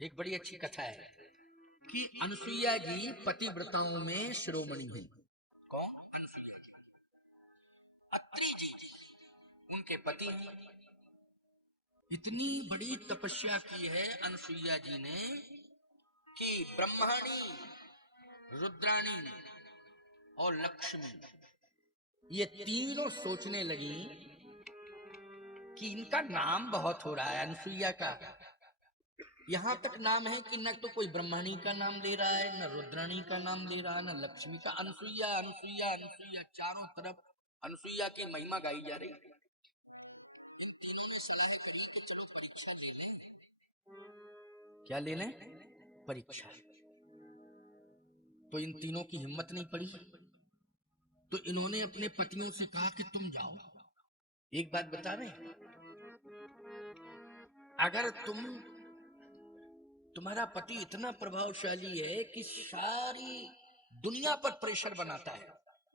एक बड़ी अच्छी कथा है कि अनसुईया जी पतिव्रताओं में शिरोमणि हुई। कौन? अनसुईया जी। अत्रि जी उनके पति हैं। इतनी बड़ी तपस्या की है अनसुईया जी ने कि ब्रह्माणी, रुद्राणी और लक्ष्मी ये तीनों सोचने लगी कि इनका नाम बहुत हो रहा है अनसुईया का। यहां तक नाम है कि न तो कोई ब्रह्मणी का नाम ले रहा है, न रुद्राणी का नाम ले रहा है, न लक्ष्मी का। अनसुईया अनसुईया अनसुईया, चारों तरफ अनसुईया की महिमा गाई जा रही है। क्या ले लें? परीक्षा। तो इन तीनों की हिम्मत नहीं पड़ी, तो इन्होंने अपने पतियों से कहा कि तुम जाओ। एक बात बता रहे, अगर तुम्हारा पति इतना प्रभावशाली है कि सारी दुनिया पर प्रेशर बनाता है,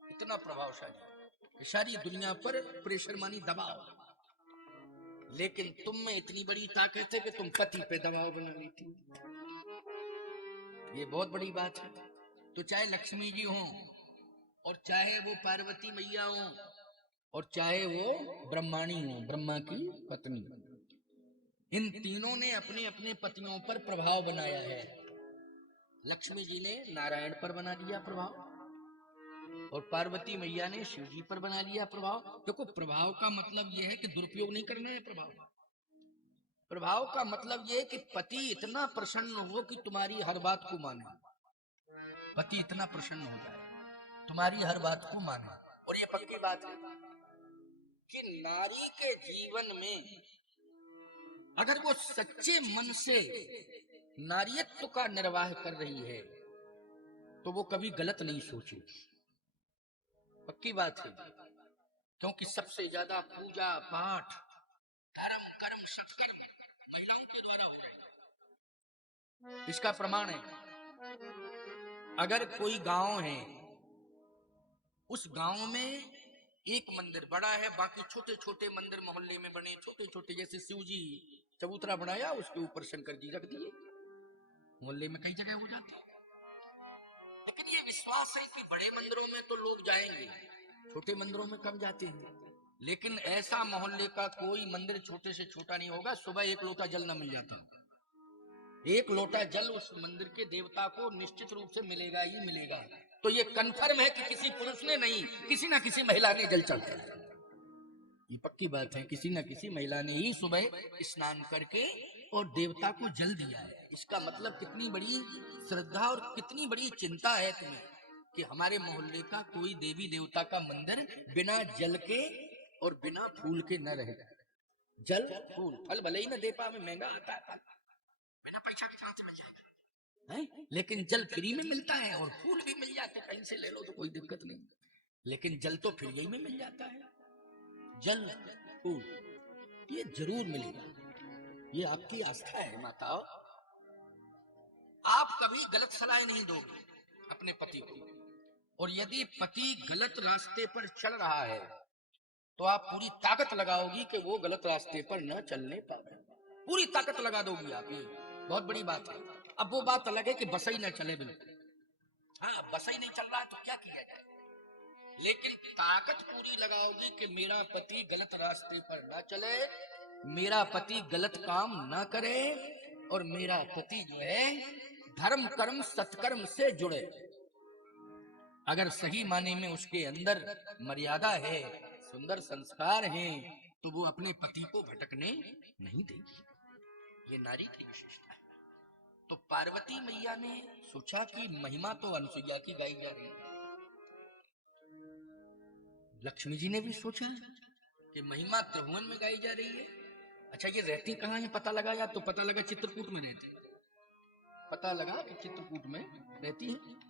इतना प्रभावशाली कि सारी दुनिया पर प्रेशर मानी दबाव, लेकिन तुम में इतनी बड़ी ताकत है कि तुम पति पे दबाव बना लेती हो, ये बहुत बड़ी बात है। तो चाहे लक्ष्मी जी हो, और चाहे वो पार्वती मैया हो, और चाहे वो ब्रह्माणी हो, ब्रह्मा की पत्नी, इन तीनों ने अपने अपने पतियों पर प्रभाव बनाया है। लक्ष्मी जी ने नारायण पर बना लिया प्रभाव, और पार्वती मैया ने शिव जी पर बना लिया प्रभाव। देखो, प्रभाव का मतलब यह है कि दुरुपयोग नहीं करना है। प्रभाव का मतलब यह है कि पति इतना प्रसन्न हो कि तुम्हारी हर बात को माने। पति इतना प्रसन्न हो जाए, तुम्हारी हर बात को माने। और ये पक्की बात है कि नारी के जीवन में अगर वो सच्चे मन से नारियत्व का निर्वाह कर रही है तो वो कभी गलत नहीं सोचेगी। पक्की बात है, क्योंकि सबसे ज्यादा पूजा पाठ, धर्म, कर्म, सत्कर्म महिलाओं के द्वारा हो रहे हैं। इसका प्रमाण है, अगर कोई गांव है, उस गांव में एक मंदिर बड़ा है, बाकी छोटे छोटे मंदिर मोहल्ले में बने, छोटे छोटे, जैसे शिव जी चबूतरा बनाया, उसके ऊपर शंकर जी रख दिए, मोहल्ले में कई जगह हो जाते हैं। लेकिन ये विश्वास है कि बड़े मंदिरों में तो लोग जाएंगे, छोटे मंदिरों में कम जाते हैं। लेकिन ऐसा मोहल्ले का कोई मंदिर छोटे से छोटा नहीं होगा, सुबह एक लोटा जल न मिल जाता। एक लोटा जल उस मंदिर के देवता को निश्चित रूप से मिलेगा ही मिलेगा। तो ये कन्फर्म है कि किसी पुरुष ने नहीं, किसी ना किसी महिला ने जल चढ़ाया। ये पक्की बात है, किसी ना किसी महिला ने ही सुबह स्नान करके और देवता को जल दिया है। इसका मतलब कितनी बड़ी श्रद्धा और कितनी बड़ी चिंता है तुम्हें कि हमारे मोहल्ले का कोई देवी देवता का मंदिर बिना जल के और बिना फूल के न रहे। जल फूल, फल भले ही न दे पावे, महंगा आता है फल, बिना पैसा के कहां से मिल जाएगा है? लेकिन जल फ्री में मिलता है, और फूल भी मिल जाते, कहीं से ले लो तो कोई दिक्कत नहीं। लेकिन जल तो फ्री में मिल जाता है। जल फूल ये जरूर मिलेगा, ये आपकी आस्था है माताओं। आप कभी गलत सलाह नहीं दोगे अपने पति को, और यदि पति गलत रास्ते पर चल रहा है तो आप पूरी ताकत लगाओगी कि वो गलत रास्ते पर न चलने पाए। पूरी ताकत लगा दोगी आप, ये बहुत बड़ी बात है। अब वो बात अलग है कि बस ही न चले, बिल्कुल, हाँ, बस ही नहीं चल रहा है तो क्या किया जाए, लेकिन ताकत पूरी लगाओगी कि मेरा पति गलत रास्ते पर ना चले, मेरा पति गलत काम ना करे, और मेरा पति जो है धर्म कर्म सत्कर्म से जुड़े। अगर सही माने में उसके अंदर मर्यादा है, सुंदर संस्कार हैं, तो वो अपने पति को भटकने नहीं देगी। ये नारी की विशेषता है। तो पार्वती मैया ने सोचा कि महिमा तो अनसुईया की गाई जा रही है। लक्ष्मी जी ने भी सोचा कि महिमा त्रिभुवन में गाई जा रही है। अच्छा, ये रहती कहाँ है पता लगा, या तो पता लगा चित्रकूट में रहती, पता लगा कि चित्रकूट में रहती है।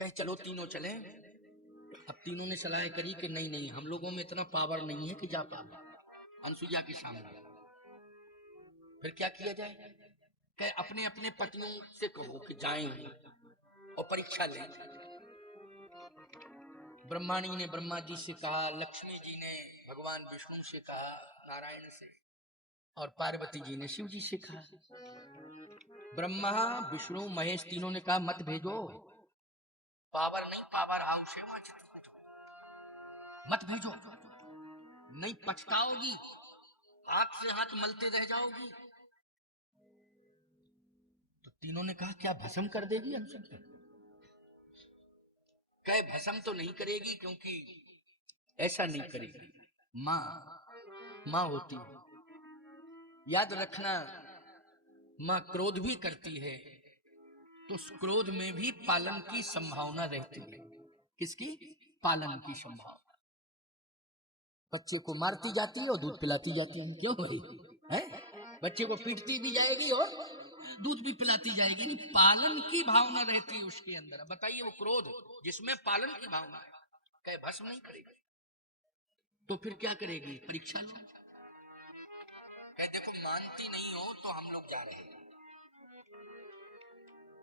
कहे चलो तीनों चलें। अब तीनों ने सलाह करी कि नहीं नहीं, हम लोगों में इतना पावर नहीं है कि जा पाए अनसुईया के सामने। फिर क्या किया जाए? कहे अपने अपने पतियों से कहो कि जाएं और परीक्षा लें। ब्रह्माणी ने ब्रह्मा जी से कहा, लक्ष्मी जी ने भगवान विष्णु से कहा, नारायण से, और पार्वती जी ने शिव जी से कहा। ब्रह्मा विष्णु महेश तीनों ने कहा मत भेजो, पावर नहीं पावर आओ सेवा चित्रकूट, मत भेजो, नहीं पछताओगी, हाथ से हाथ मलते रह जाओगी। तो तीनों ने कहा क्या भस्म कर देगी हमसे? कहे भस्म तो नहीं करेगी, क्योंकि ऐसा नहीं करेगी, माँ माँ होती है, याद रखना। माँ क्रोध भी करती है तो उस क्रोध में भी पालन की संभावना रहती है। किसकी? पालन की संभावना। बच्चे को मारती जाती है और दूध पिलाती जाती है, क्यों भाई? है बच्चे को पीटती भी जाएगी और दूध भी पिलाती जाएगी, नहीं पालन की भावना रहती है उसके अंदर। बताइए वो क्रोध जिसमें पालन की भावना है, कहे भस्म नहीं करेगी तो फिर क्या करेगी? परीक्षा लो। कहे देखो मानती नहीं हो तो हम लोग जा रहे हैं।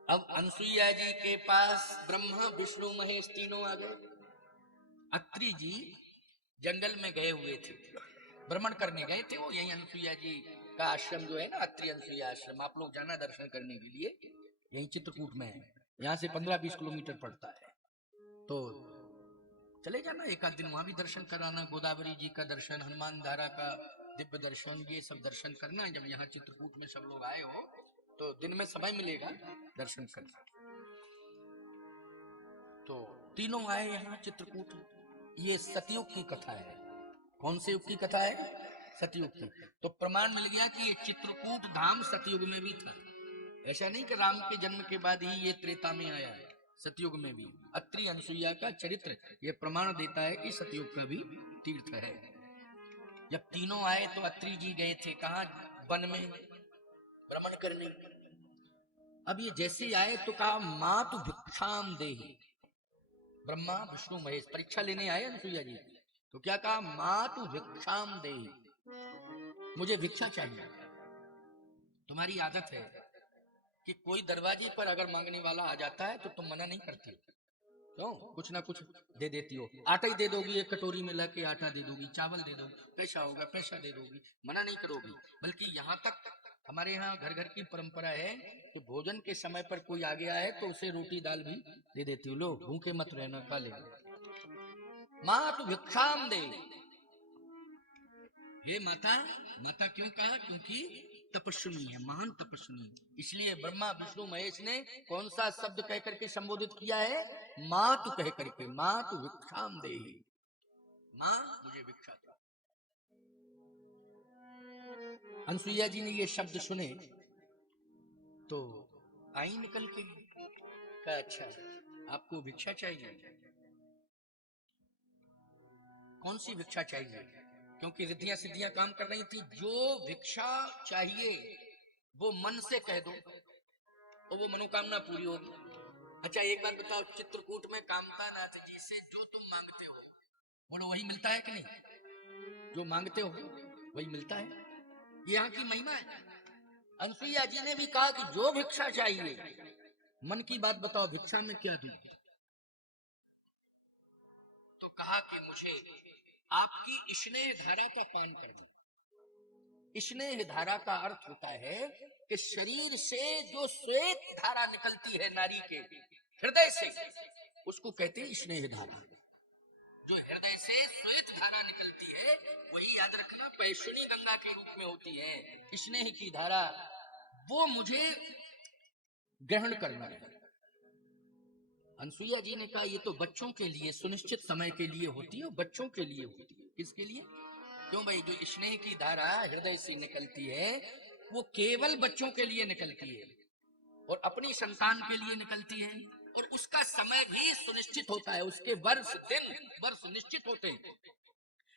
अब अनसुईया जी के पास ब्रह्मा विष्णु महेश तीनों आ गए। अत्रि जी जंगल में गए हुए थे, भ्रमण करने गए थे वो। यही अनसुईया जी का आश्रम जो है ना, अत्रि अनसुईया आश्रम, आप लोग जाना दर्शन करने के लिए, यही चित्रकूट में है। यहाँ से 15-20 किलोमीटर पड़ता है, तो चले जाना, एक आध दिन वहां भी दर्शन कराना। गोदावरी जी का दर्शन, हनुमान धारा का दिव्य दर्शन, ये सब दर्शन करना। जब यहाँ चित्रकूट में सब लोग आए हो तो दिन में समय मिलेगा दर्शन करना। तो तीनों आए यहाँ चित्रकूट। ये सतयुग की कथा है। कौन से युग की कथा है? सतयुग की। तो प्रमाण मिल गया कि ये चित्रकूट धाम सतयुग में भी था। ऐसा नहीं कि राम के जन्म के बाद ही ये त्रेता में आया है, सतयुग में भी अत्रि अनसुईया का चरित्र ये प्रमाण देता है कि सतयुग का भी तीर्थ है। जब तीनों आए तो अत्रि जी गए थे कहाँ? वन में भ्रमण करने। अब ये जैसे आए तो कहा मातु भिक्षाम देहि। ब्रह्मा विष्णु महेश परीक्षा लेने आए अनसुईया जी, तो क्या कहा? मातु भिक्षाम देहि, मुझे भिक्षा चाहिए। तुम्हारी आदत है कि कोई दरवाजे पर अगर मांगने वाला आ जाता है तो तुम मना नहीं करती हो, क्यों? कुछ ना कुछ दे देती हो। आटा ही दे दोगी, एक कटोरी में लाके आटा दे दोगी, चावल दे दोगी, पैसा होगा पैसा दे दोगी, मना नहीं करोगी। बल्कि यहाँ तक हमारे यहाँ घर घर की परंपरा है कि भोजन के समय पर कोई आ गया है तो उसे रोटी दाल भी दे देती हो, लो भूखे मत रहना, खा ले। माँ तू भिक्षाम दे, हे माता। माता क्यों कहा? क्योंकि तपस्विनी है, महान तपस्विनी। इसलिए ब्रह्मा विष्णु महेश ने कौन सा शब्द कह करके संबोधित किया है? माँ तू कह करके, माँ तू भिक्षाम दे, माँ मुझे भिक्षा दो। अनसुईया जी ने ये शब्द सुने तो आई निकल के, कहा अच्छा आपको भिक्षा चाहिए, कौन सी भिक्षा चाहिए? क्योंकि रिद्धियां सिद्धियां काम कर रही थी। जो भिक्षा चाहिए वो मन से कह दो और वो मनोकामना पूरी होगी। अच्छा एक बात बताओ, चित्रकूट में कामता नाथ जी से जो तुम मांगते हो बोलो वही मिलता है कि नहीं? जो मांगते हो वही मिलता है, ये यहाँ की महिमा है। अनसुईया जी ने भी कहा कि जो भिक्षा चाहिए, मन की बात बताओ भिक्षा में क्या दूं? तो कहा कि मुझे आपकी स्नेह धारा का पान करना। स्नेह धारा का अर्थ होता है कि शरीर से जो श्वेत धारा निकलती है नारी के हृदय से, उसको कहते हैं स्नेह धारा। जो हृदय से श्वेत धारा निकलती है वही याद रखना पैशुनी गंगा के रूप में होती है। स्नेह की धारा वो मुझे ग्रहण करना है। अनसुईया जी ने कहा ये तो बच्चों के लिए सुनिश्चित समय के लिए होती है, बच्चों के लिए होती है। किसके लिए? क्यों भाई? जो स्नेह की धारा हृदय से निकलती है वो केवल बच्चों के लिए निकलती है और अपनी संतान के लिए निकलती है, और उसका समय भी सुनिश्चित होता है, उसके वर्ष दिन वर्ष निश्चित होते हैं।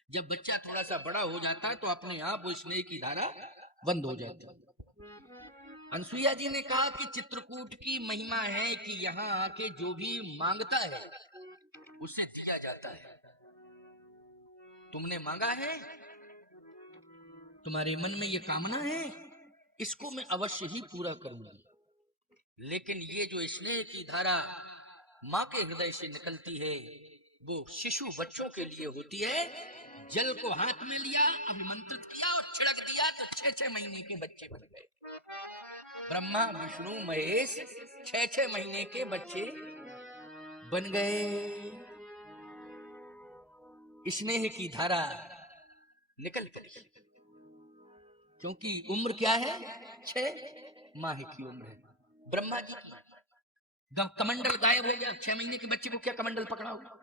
जब बच्चा थोड़ा सा बड़ा हो जाता है तो अपने आप वो स्नेह की धारा बंद हो जाती है। अनसुईया जी ने कहा कि चित्रकूट की महिमा है कि यहाँ आके जो भी मांगता है उसे दिया जाता है। तुमने मांगा है, तुम्हारे मन में ये कामना है, इसको मैं अवश्य ही पूरा करूंगी। लेकिन ये जो स्नेह की धारा माँ के हृदय से निकलती है वो शिशु बच्चों के लिए होती है, जल को हाथ में लिया, अभिमंत्रित किया और छिड़क दिया तो 6-6 महीने के बच्चे बन गए। ब्रह्मा विष्णु महेश 6-6 महीने के बच्चे बन गए। स्नेह की धारा निकल पड़ी, क्योंकि उम्र क्या है, 6 माह की उम्र है ब्रह्मा जी की। कमंडल गायब हो गया, 6 महीने के बच्चे को क्या कमंडल पकड़ा होगा?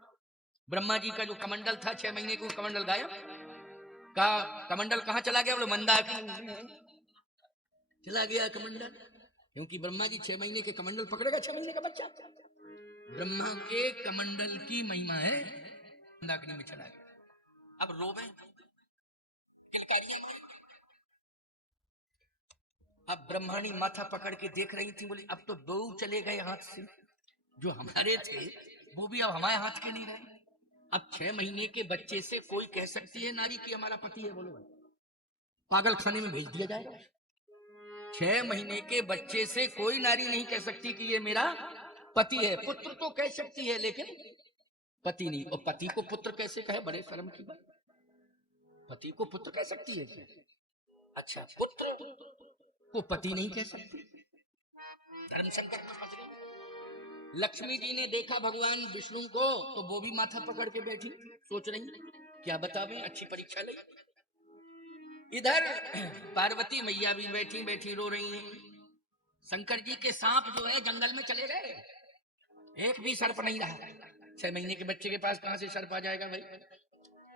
ब्रह्मा जी का जो कमंडल था 6 महीने को, कमंडल गायब का। कमंडल कहाँ चला गया? बोले मंदाकिनी चला गया कमंडल, क्योंकि ब्रह्मा जी 6 महीने के कमंडल पकड़ेगा 6 महीने का बच्चा। ब्रह्मा के कमंडल की महिमा है, मंदाकिनी में चला गया। अब रोवे, अब ब्रह्माणी माथा पकड़ के देख रही थी, बोली अब तो दो चले गए हाथ से, जो हमारे थे वो भी अब हमारे हाथ के नहीं रहे। अब 6 महीने के बच्चे से कोई कह सकती है नारी कि हमारा पति है? बोलो, पागल खाने में भेज दिया जाएगा। 6 महीने के बच्चे से कोई नारी नहीं कह सकती कि ये मेरा पति है। पुत्र तो कह सकती है, लेकिन पति नहीं। और पति को पुत्र कैसे कहे? बड़े शर्म की बात। पति को पुत्र कह सकती है क्या? अच्छा, पुत्र को पति नहीं कह सकती। धर्म संकट में फंस गई। लक्ष्मी जी ने देखा भगवान विष्णु को, तो वो भी माथा पकड़ के बैठी, सोच रही क्या बतावे, अच्छी परीक्षा ले। इधर पार्वती मैया भी बैठी बैठी रो रही हैं। शंकर जी के सांप जो है जंगल में चले गए, एक भी सर्प नहीं रहा। 6 महीने के बच्चे के पास कहां से सर्प आ जाएगा भाई?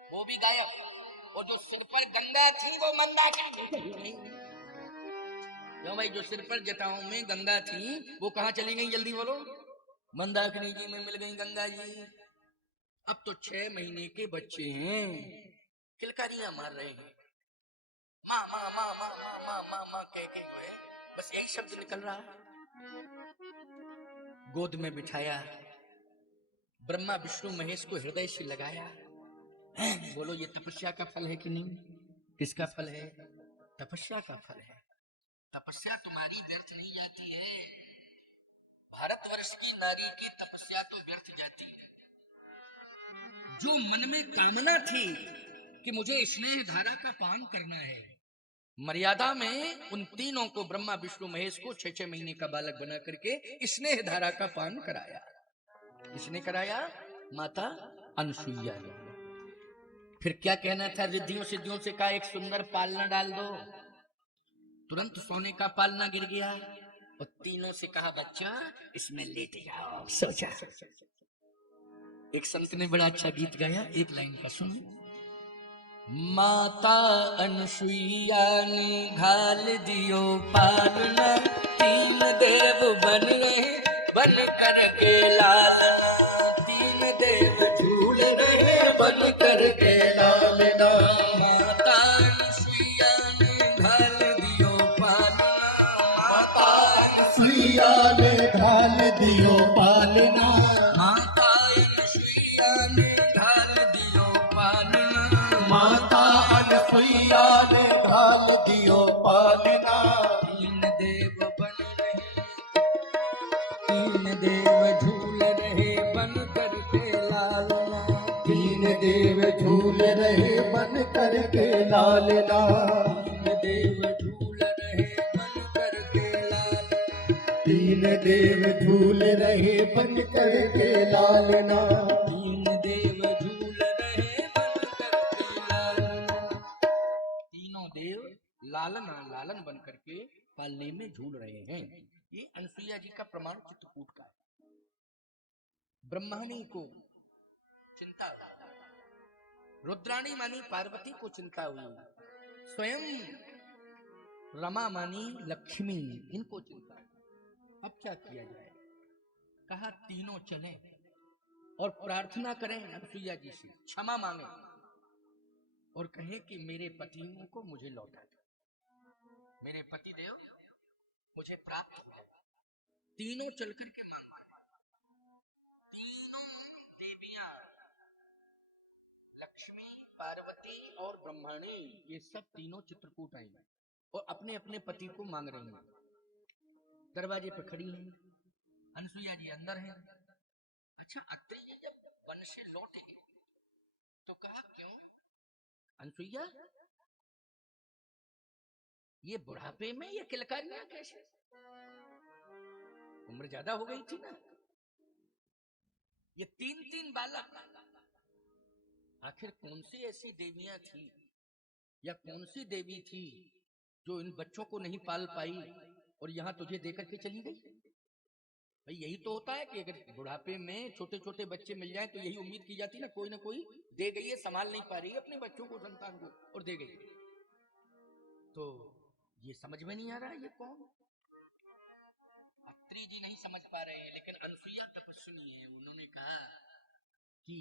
वो भी गायब। और जो सिर पर गंगा थी वो मंदाकिनी। क्यों भाई? जो सिर पर जटाओं में गंगा थी वो कहां चली गई? जल्दी बोलो। मंदाकिनी जी में मिल गई गंगा जी। अब तो 6 महीने के बच्चे हैं, किलकारियां मार रहे हैं, माँ माँ माँ माँ माँ माँ माँ माँ कह के बस यही शब्द निकल रहा है। गोद में बिठाया, ब्रह्मा विष्णु महेश को हृदय से लगाया। बोलो, ये तपस्या का फल है कि नहीं? किसका फल है? तपस्या का फल है। तपस्या तुम्हारी व्यर्थ नहीं जाती है। भारतवर्ष की नारी की तपस्या तो व्यर्थ जाती है। जो मन में कामना थी कि मुझे स्नेह धारा का पान करना है, मर्यादा में उन तीनों को, ब्रह्मा विष्णु महेश को 6-6 महीने का बालक बना करके स्नेह धारा का पान कराया। किसने कराया? माता अनसुईया ने। फिर क्या कहना था? रिद्धियों सिद्धियों से कहा एक सुंदर पालना डाल दो। तुरंत सोने का पालना गिर गया और तीनों से कहा बच्चा इसमें लेट जाओ, सो जा। एक संत ने बड़ा अच्छा गीत गाया, एक लाइन का सुनो। माता अनसुईया ने घाल दियो पालना, 3 देव बन रहे बन कर के लालना, 3 देव झूल रहे बन कर के लालना। माता अनसुईया ने घाल दियो पालना, माता अनसुईया ने घाल दियो पालना, माता अनसुईया ने घाल दियो पालना, माता अनसुईया ने घाल दियो पालना। 3 देव बन रहे, 3 देव झूल रहे बन कर के लालना, 3 देव झूल रहे बन कर के लालना, 3 देव झूल रहे बन कर के लालना, 3 देव झूल रहे बन कर के लालना, 3 देव झूल रहे बन कर के लालना। तीनों देव लालना लालन बन करके पालने में झूल रहे हैं। ये अनसुईया जी का प्रमाण चित्रकूट का है। ब्रह्माणी को चिंता, रुद्राणी मानी पार्वती को चिंता हुई, स्वयं रमा मानी लक्ष्मी, इनको चिंता। अब क्या किया जाए? कहा तीनों चलें और प्रार्थना करें अनसुईया जी से, क्षमा मांगे और कहें कि मेरे पतियों को मुझे लौटा दो, मेरे पति देव मुझे प्राप्त हो जाए। तीनों चलकर के मांगा। तीनों देवियां, लक्ष्मी, पार्वती और ब्रह्माणी, ये सब तीनों चित्रकूट आई और अपने अपने पति को मांग रही हैं। दरवाजे पर खड़ी हैं, अनसुईया जी अंदर हैं। अच्छा, अत्रि जी जब वन से लौटे तो कहा क्यों अनसुईया ये बुढ़ापे में ये किलकारियां कैसे? उम्र ज्यादा हो गई थी ना। ये 3-3 बालक, आखिर कौन सी ऐसी देवियां थी या कौन सी देवी थी जो इन बच्चों को नहीं पाल पाई और यहां तुझे देकर के चली गई? भाई यही तो होता है कि अगर बुढ़ापे में छोटे छोटे बच्चे मिल जाएं तो यही उम्मीद की जाती ना कोई दे गई है, संभाल नहीं पा रही है अपने बच्चों को, संतान को, और दे गई। तो ये समझ में नहीं आ रहा ये कौन? अत्रि जी नहीं समझ पा रहे हैं, लेकिन अनसुईया तपस्विनी है। उन्होंने कहा कि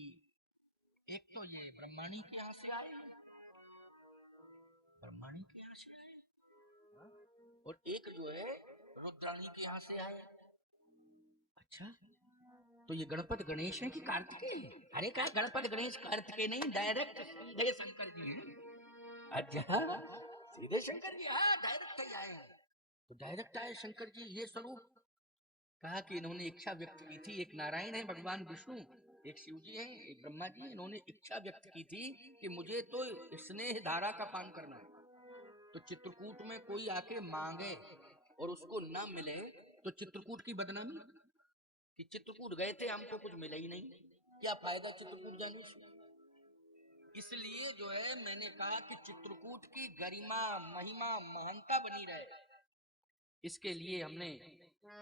एक तो ये ब्रह्माणी के यहाँ से आए, ब्रह्माणी के यहाँ से आए, और एक जो है रुद्राणी के यहाँ से आए। अच्छा, तो ये गणपति गणेश है कि कार्तिकेय है? अरे क्या गणपति गणेश कार्तिकेय नहीं, डायरेक्ट सीधे शंकर जी हैं। अच्छा, सीधे शंकर जी, हाँ डायरेक्ट ही आए हैं। तो डायरेक्ट आए शंकर जी। ये स्वरूप कहा कि इन्होंने इच्छा व्यक्त की थी, एक नारायण है भगवान विष्णु, एक शिव जी हैं, एक ब्रह्मा जी हैं। इन्होंने इच्छा व्यक्त की थी कि मुझे तो स्नेह धारा का पान करना है। तो चित्रकूट में कोई आके मांगे और उसको ना मिले तो चित्रकूट की बदनामी कि चित्रकूट गए थे हमको कुछ मिला ही नहीं, क्या फायदा चित्रकूट जाने से। इसलिए जो है मैंने कहा कि चित्रकूट की गरिमा महिमा महानता बनी रहे, इसके लिए हमने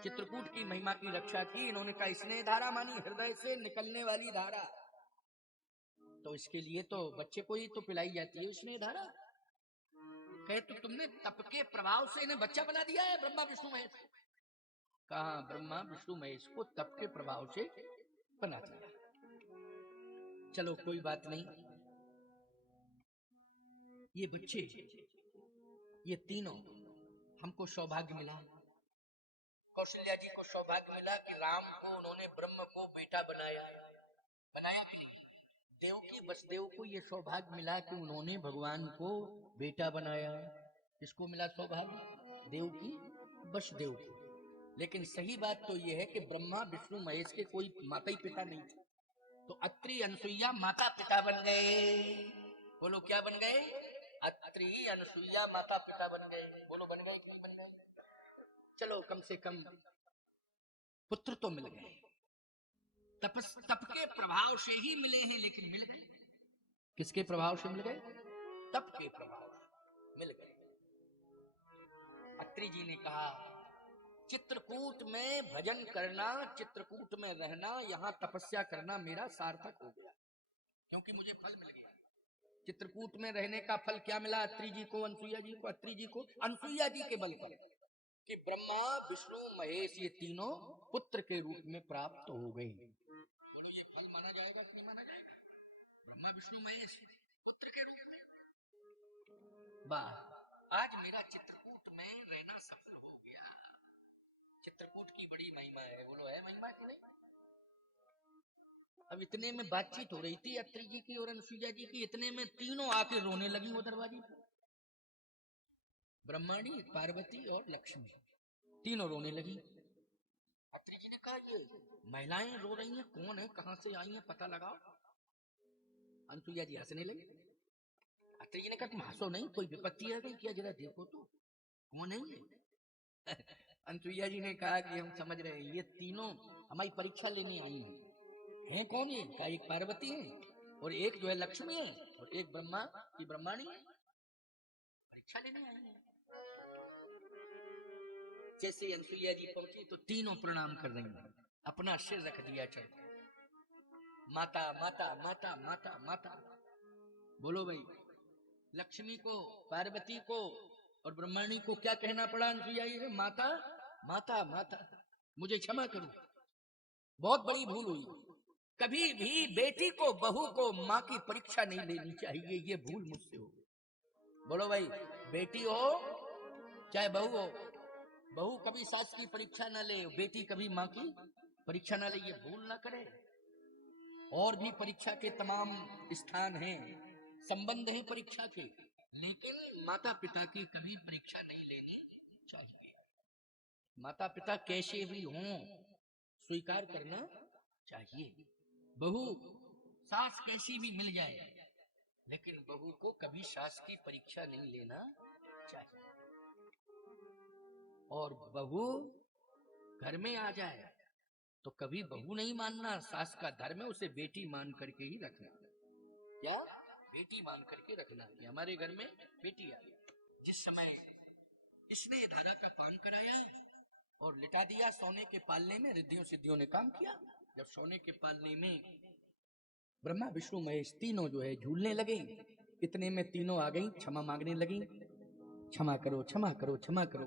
चित्रकूट की महिमा की रक्षा की। इन्होंने कहा स्नेह धारा मानी हृदय से निकलने वाली धारा, तो इसके लिए तो बच्चे को ही तो पिलाई जाती है स्नेह धारा। कहे तो तुमने तप के प्रभाव से इन्हें बच्चा बना दिया है ब्रह्मा विष्णु महेश। कहा ब्रह्मा विष्णु महेश को तप के प्रभाव से बना दिया। चलो कोई बात नहीं, ये बच्चे ये तीनों हमको सौभाग्य मिला, कौशल्या जी को सौभाग्य मिला कि राम को उन्होंने ब्रह्म को बेटा बनाया। बनाया देवकी वसुदेव को ये सौभाग्य मिला कि उन्होंने भगवान को बेटा बनाया। किसको मिला सौभाग्य? देवकी वसुदेव को। लेकिन सही बात तो ये है कि ब्रह्मा विष्णु महेश के कोई माता ही पिता नहीं थे, तो अत्रि अनसुईया माता पिता बन गए। बोलो क्या बन गए? अत्रि अनसुईया माता पिता बन गए। बोलो बन गए कि नहीं बन गए? चलो कम से कम पुत्र तो मिल गए, तप के प्रभाव से ही मिले हैं, लेकिन मिल गए। किसके प्रभाव से मिल गए? तप के प्रभाव से मिल गए। अत्रि जी ने कहा चित्रकूट में भजन करना, चित्रकूट में रहना, यहाँ तपस्या करना मेरा सार्थक हो गया, क्योंकि मुझे फल मिल गया। चित्रकूट में रहने का फल क्या मिला अत्रि जी को, अनसुईया जी को? अत्रि जी को अनसुईया जी के बल पर कि ब्रह्मा विष्णु महेश ये तीनों पुत्र के रूप में प्राप्त हो गए। बोलो ये फल माना जाएगा नहीं माना जाएगा? ब्रह्मा विष्णु महेश पुत्र के रूप में। वाह, आज मेरा चित्रकूट में रहना सफल हो गया। चित्रकूट की बड़ी महिमा है। बोलो है महिमा कि नहीं? अब इतने में बातचीत हो रही थी अत्रि जी की और अनसुईया जी की, इतने में तीनों आके रोने लगी वो दरवाजे पर। ब्रह्माणी, पार्वती और लक्ष्मी तीनों रोने लगी। अत्रि जी ने कहा ये महिलाएं रो रही हैं, कौन है, कहां से आई हैं, पता लगाओ। अनसुईया जी हंसने लगी। अत्रि जी ने कहा तुम हंसो नहीं, कोई विपत्ति आ गई क्या, जरा देखो तो कौन है ये। अनसुईया जी ने कहा कि हम समझ रहे हैं ये तीनों हमारी परीक्षा लेने आई हैं। कौन है? कहा एक पार्वती है और एक जो है लक्ष्मी है और एक ब्रह्मा की ब्रह्माणी है, परीक्षा लेने आई है। जैसे अनसुईया जी पहुंची तो तीनों प्रणाम कर रही हैं, अपना सिर रख दिया चढ़, माता माता माता माता माता। बोलो भाई, लक्ष्मी को, पार्वती को और ब्रह्माणी को क्या कहना पड़ा अनसुईया जी से? माता माता माता। मुझे क्षमा करो, बहुत बड़ी भूल हुई। कभी भी बेटी को, बहू को माँ की परीक्षा नहीं लेनी चाहिए, ये भूल मुझसे हो। बोलो भाई, बेटी हो चाहे बहू हो, बहू कभी सास की परीक्षा ना ले, बेटी कभी माँ की परीक्षा ना ले, ये भूल ना करे। और भी परीक्षा के तमाम स्थान हैं, संबंध हैं परीक्षा के, लेकिन माता पिता की कभी परीक्षा नहीं लेनी चाहिए। माता पिता कैसे भी हों स्वीकार करना चाहिए। बहू सास कैसी भी मिल जाए, लेकिन बहू को कभी सास की परीक्षा नहीं लेना चाहिए। और बहू घर में आ जाए तो कभी बहू नहीं मानना, सास का धर्म है, उसे बेटी मान करके ही रखना। क्या? बेटी मान करके रखना। कि हमारे घर में बेटी आ गई, जिस समय इसने धारा का पान कराया और लिटा दिया सोने के पालने में, रिद्धियों सिद्धियों ने काम किया। जब सोने के पालने में ब्रह्मा विष्णु महेश तीनों जो है झूलने लगे, इतने में तीनों आ गई, क्षमा मांगने लगी, क्षमा करो क्षमा करो क्षमा करो।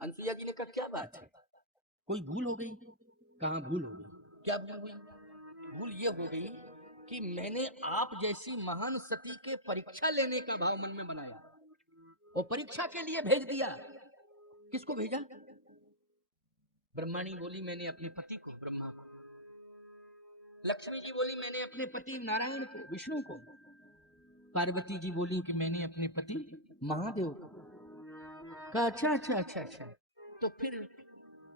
अनसुईया जी ने कहा क्या बात है, कोई भूल हो गई? कहाँ भूल हो गई? क्या भूल हुई? भूल ये हो गई कि मैंने आप जैसी महान सती के परीक्षा लेने का भाव मन में बनाया और परीक्षा के लिए भेज दिया। किसको भेजा? ब्रह्माणी बोली मैंने अपने पति को, ब्रह्मा को। लक्ष्मी जी बोली मैंने अपने पति नारायण को, विष्णु को। पार्वती जी बोली कि मैंने अपने पति महादेव को। कहा अच्छा अच्छा अच्छा अच्छा, तो फिर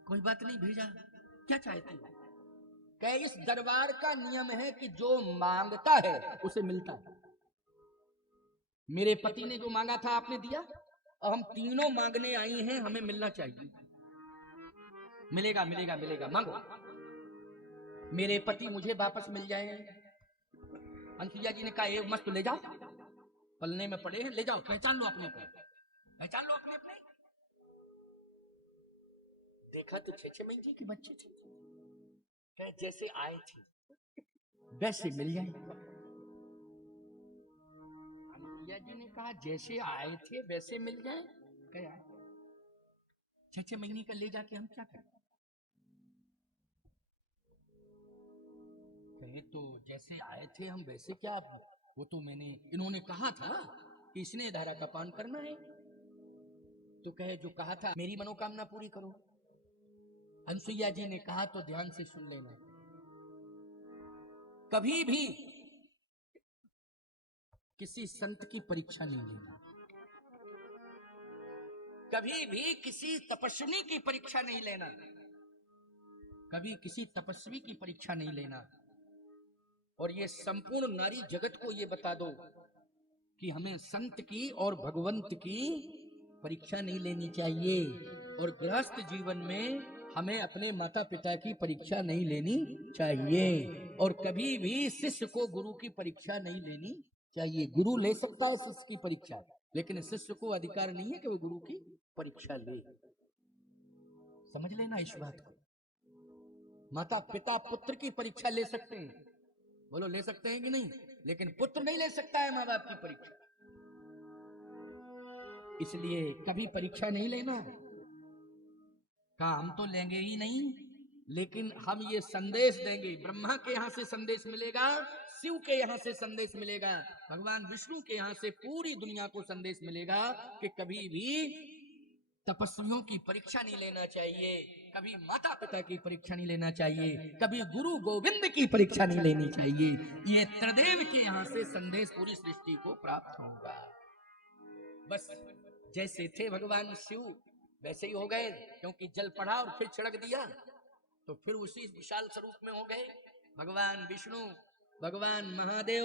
कोई बात नहीं, भेजा। क्या चाहती हो? कहे इस दरबार का नियम है कि जो मांगता है उसे मिलता है। मेरे पति ने जो मांगा था आपने दिया, और हम तीनों मांगने आई हैं, हमें मिलना चाहिए। मिलेगा मिलेगा मिलेगा, मांगो। मेरे पति मुझे वापस मिल जाए। अनसुईया जी ने कहा ये मस्त ले जाओ, पलने में पड़े हैं, ले जाओ, पहचान लो अपने को, पहचान लो अपने अपने। देखा तो 6-6 महीने के बच्चे थे। कहे जैसे आए थे वैसे मिल जाए। अनसुईया जी ने कहा जैसे आए थे वैसे मिल जाए। क्या 6-6 महीने का ले जाके हम क्या करें? कहे तो जैसे आए थे हम वैसे क्या, वो तो इन्होंने कहा था कि इसने धारा का पान करना है, तो कहे जो कहा था मेरी मनोकामना पूरी करो। अनसुईया जी ने कहा तो ध्यान से सुन लेना, कभी भी किसी संत की परीक्षा नहीं लेना, कभी भी किसी तपस्विनी की परीक्षा नहीं लेना, कभी किसी तपस्वी की परीक्षा नहीं लेना। और ये संपूर्ण नारी जगत को ये बता दो कि हमें संत की और भगवंत की परीक्षा नहीं लेनी चाहिए। और गृहस्थ जीवन में हमें अपने माता पिता की परीक्षा नहीं लेनी चाहिए। और कभी भी शिष्य को गुरु की परीक्षा नहीं लेनी चाहिए। गुरु ले सकता है शिष्य की परीक्षा, लेकिन शिष्य को अधिकार नहीं है कि वो गुरु की परीक्षा ले। समझ लेना इस बात को। माता पिता पुत्र की परीक्षा ले सकते हैं, बोलो ले सकते हैं कि नहीं? लेकिन पुत्र नहीं ले सकता है माँ बाप की परीक्षा। इसलिए कभी परीक्षा नहीं लेना। कहा हम तो लेंगे ही नहीं, लेकिन हम ये संदेश देंगे। ब्रह्मा के यहाँ से संदेश मिलेगा, शिव के यहाँ से संदेश मिलेगा, भगवान विष्णु के यहाँ से पूरी दुनिया को संदेश मिलेगा कि कभी भी तपस्वियों की परीक्षा नहीं लेना चाहिए, कभी माता पिता की परीक्षा नहीं लेना चाहिए, कभी गुरु गोविंद की परीक्षा नहीं लेनी चाहिए। ये त्रिदेव के यहाँ से संदेश पूरी सृष्टि को प्राप्त होगा। बस जैसे थे भगवान शिव वैसे ही हो गए, क्योंकि जल पड़ा और फिर छिड़क दिया, तो फिर उसी विशाल स्वरूप में हो गए। भगवान विष्णु, भगवान महादेव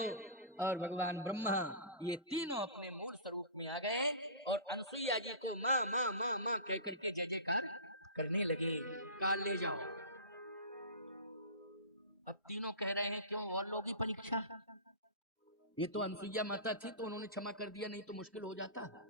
और भगवान ब्रह्मा, ये तीनों अपने मूल स्वरूप में आ गए। और अनसुईया जी को माँ माँ माँ माँ कह करके जय जयकार करने लगे। काल ले जाओ। अब तीनों कह रहे हैं क्यों और लोग ही परीक्षा? ये तो अनसुईया माता थी तो उन्होंने क्षमा कर दिया, नहीं तो मुश्किल हो जाता।